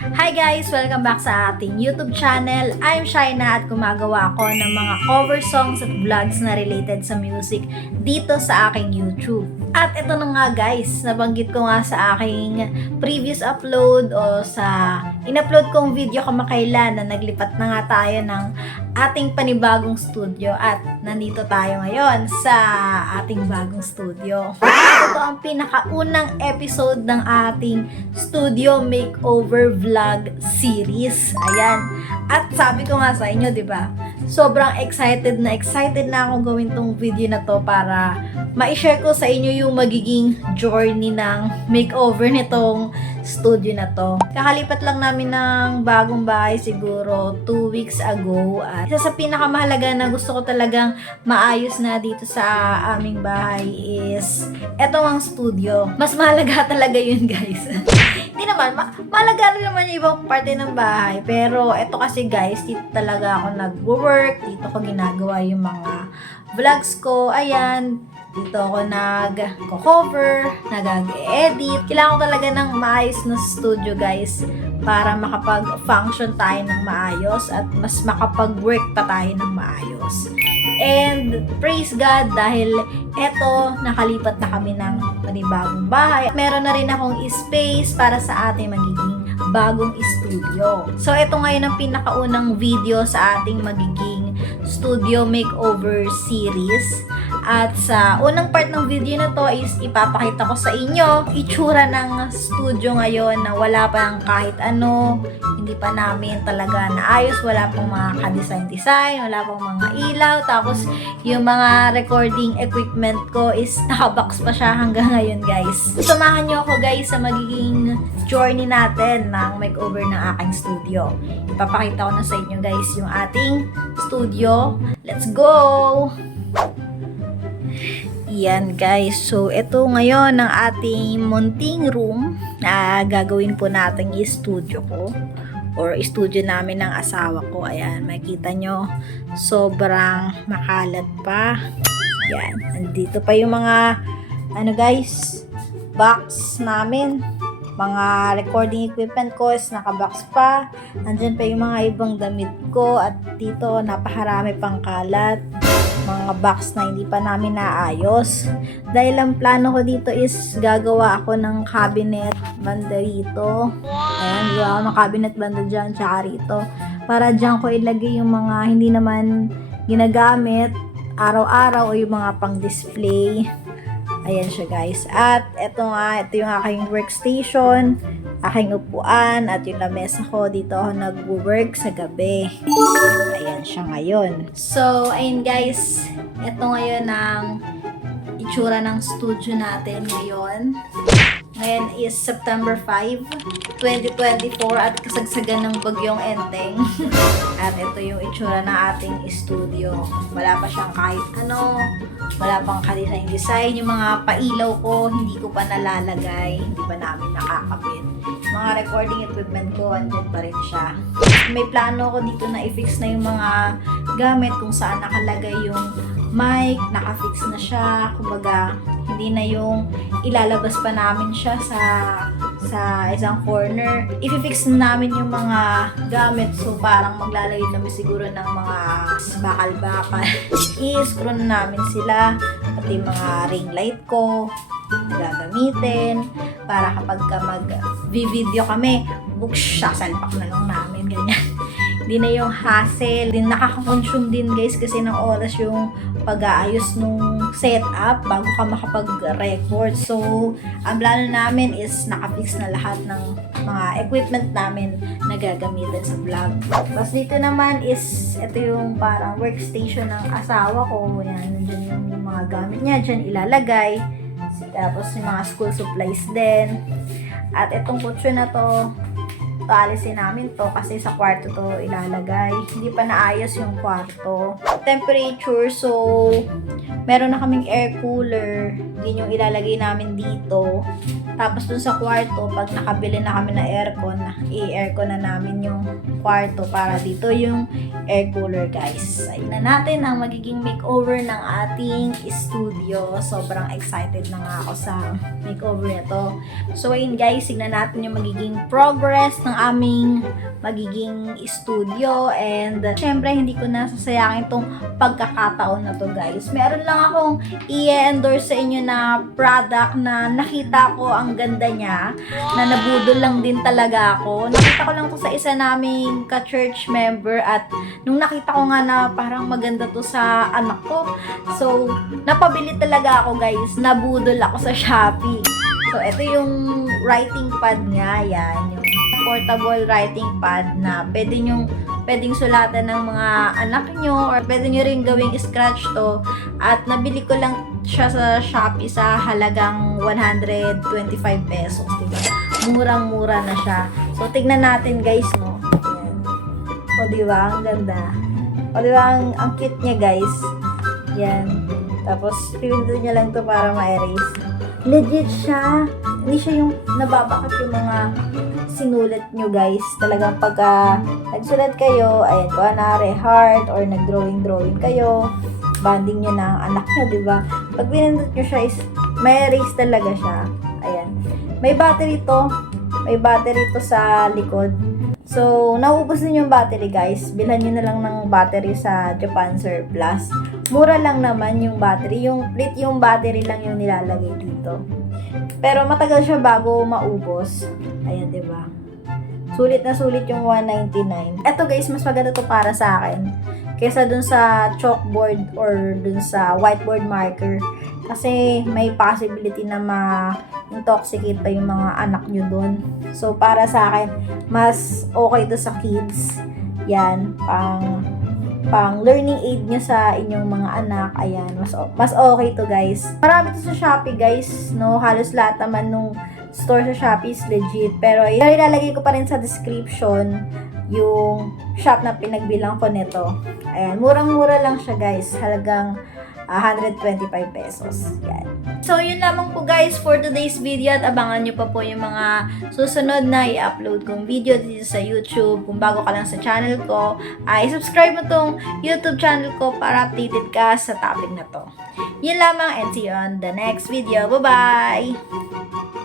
Hi guys! Welcome back sa ating YouTube channel. I'm Shaina at gumagawa ako ng mga cover songs at vlogs na related sa music dito sa aking YouTube. At ito na nga guys, nabanggit ko nga sa aking previous upload o sa in-upload kong video kamakailan na naglipat na nga tayo ng ating panibagong studio at nandito tayo ngayon sa ating bagong studio. Ito ang pinakaunang episode ng ating studio makeover vlog series. Ayan. At sabi ko nga sa inyo, 'di ba? Sobrang excited na akong gawin tong video na to para ma-share ko sa inyo yung magiging journey ng makeover nitong studio na to. Kakalipat lang namin ng bagong bahay siguro 2 weeks ago. At isa sa pinakamahalaga na gusto ko talagang maayos na dito sa aming bahay is etong ang studio. Mas mahalaga talaga yun guys. Hindi naman, mahalaga rin naman yung ibang parte ng bahay. Pero eto kasi guys, dito talaga ako nag-work, dito ko ginagawa yung mga vlogs ko. Ayan, dito ako nag-cover, nag-edit. Kailangan ko talaga ng maayos na studio guys para makapag-function tayo ng maayos at mas makapag-work pa tayo ng maayos. And praise God dahil eto, nakalipat na kami ng panibagong bahay. Meron na rin akong space para sa ating magiging bagong studio. So eto ngayon ang pinakaunang video sa ating magiging studio makeover series. At sa unang part ng video na to is ipapakita ko sa inyo itsura ng studio ngayon na wala pang kahit ano, hindi pa namin talaga naayos, wala pang mga ka-design, wala pang mga ilaw, tapos yung mga recording equipment ko is nakabox pa siya hanggang ngayon guys. Samahan nyo ako guys sa magiging journey natin ng makeover ng aking studio. Ipapakita ko na sa inyo guys yung ating studio. Let's go! Yan guys, so ito ngayon ang ating munting room na gagawin po natin yung studio ko or studio namin ng asawa ko. Ayan, makita nyo sobrang makalat pa. Yan, nandito pa yung mga ano guys, box namin, mga recording equipment ko is nakabox pa. Nandyan pa yung mga ibang damit ko at dito napakarami pang kalat, mga box na hindi pa namin naayos. Dahil ang plano ko dito is gagawa ako ng cabinet banda rito. Ayan, gagawa ako ng cabinet banda dyan tsaka rito. Para dyan ko ilagay yung mga hindi naman ginagamit araw-araw o yung mga pang display. Ayan siya guys. At ito yung aking workstation, aking upuan, at yung lamesa ko. Dito ako nag-work sa gabi. Ayan siya ngayon. So, ayun guys. Ito ngayon ang itsura ng studio natin ngayon. Ngayon is September 5, 2024 at kasagsagan ng bagyong Enteng. At ito yung itsura ng ating studio. Wala pa siyang kahit ano, wala pang ka-design. Yung mga pailaw ko, hindi ko pa nalalagay, hindi pa namin nakakabit. Mga recording equipment ko, andyan pa rin siya. May plano ko dito na i-fix na yung mga gamit kung saan nakalagay yung mic, naka-fix na siya. Kumbaga, hindi na yung ilalabas pa namin siya sa isang corner. I-fix na namin yung mga gamit. So, parang maglalagay kami siguro ng mga bakal-bakal. I-screw na namin sila. Pati mga ring light ko gagamitin para kapag mag-video kami, sasalpak na lang namin, ganyan. Hindi na yung hassle. Din nakaka-consume din guys kasi ng oras yung pag-aayos nung setup bago ka makapag-record. So, ang plano namin is nakafix na lahat ng mga equipment namin na gagamitin sa vlog. Tapos dito naman is, ito yung parang workstation ng asawa ko. Yan, nandiyan yung mga gamit niya, dyan ilalagay. Tapos yung mga school supplies din. At itong kutso na to, alisin namin to kasi sa kwarto to ilalagay. Hindi pa naayos yung kwarto. Temperature, so meron na kaming air cooler. Yun yung ilalagay namin dito. Tapos dun sa kwarto, pag nakabili na kami ng aircon, i-aircon na namin yung kwarto para dito yung air cooler guys. Ayun na natin ang magiging makeover ng ating studio. Sobrang excited na nga ako sa makeover nito. So ayun guys, tignan natin yung magiging progress ng aming magiging studio, and syempre hindi ko nasasayangin tong pagkakataon na to, guys. Meron lang akong i-endorse sa inyo na product na nakita ko ang ganda niya, na nabudol lang din talaga ako. Nakita ko lang to sa isa naming ka-church member, at nung nakita ko nga na parang maganda to sa anak ko, so napabili talaga ako, guys. Nabudol ako sa Shopee. So ito yung writing pad niya, yan, yung portable writing pad na pwedeng sulatan ng mga anak nyo, or pwede nyo rin gawing scratch to. At nabili ko lang siya sa Shopee sa halagang 125 pesos, diba? Murang-mura na siya. So tignan natin, guys, no. Ayan. O diba, ang ganda. O diba, ang cute niya, guys. Yan. Tapos pinindot nyo lang to para ma-erase. Legit siya. Hindi siya yung nababakat yung mga sinulat nyo, guys. Talagang pagka nagsulat kayo, ayan, kuwanari heart, or nag-drawing kayo, banding nyo na ang anak nyo, diba? Pag pinindot nyo siya is may erase talaga siya. Ayan. May battery to. May battery to sa likod. So, nauubos din yung battery, guys. Bilhan nyo na lang ng battery sa Japan Surplus. Mura lang naman yung battery. Yung battery lang yung nilalagay dito. Pero matagal siya bago maubos. Ayan, diba? Sulit na sulit yung 199. Eto, guys, mas maganda to para sa akin kaysa dun sa chalkboard or dun sa whiteboard marker. Kasi may possibility na ma-intoxicate pa yung mga anak nyo dun. So, para sa akin, mas okay to sa kids. Yan, pang learning aid nyo sa inyong mga anak. Ayan, mas okay to, guys. Marami to sa Shopee, guys, no? Halos lahat naman nung store sa Shopee is legit. Pero ilalagay ko pa rin sa description yung shop na pinagbilang ko nito. Ayan, murang-mura lang siya, guys. Halagang 125 pesos. Yan. So, yun lamang po, guys, for today's video, at abangan nyo pa po yung mga susunod na i-upload kong video dito sa YouTube. Kung bago ka lang sa channel ko, subscribe mo tong YouTube channel ko para updated ka sa topic na to. Yun lamang, and see you on the next video. Bye-bye!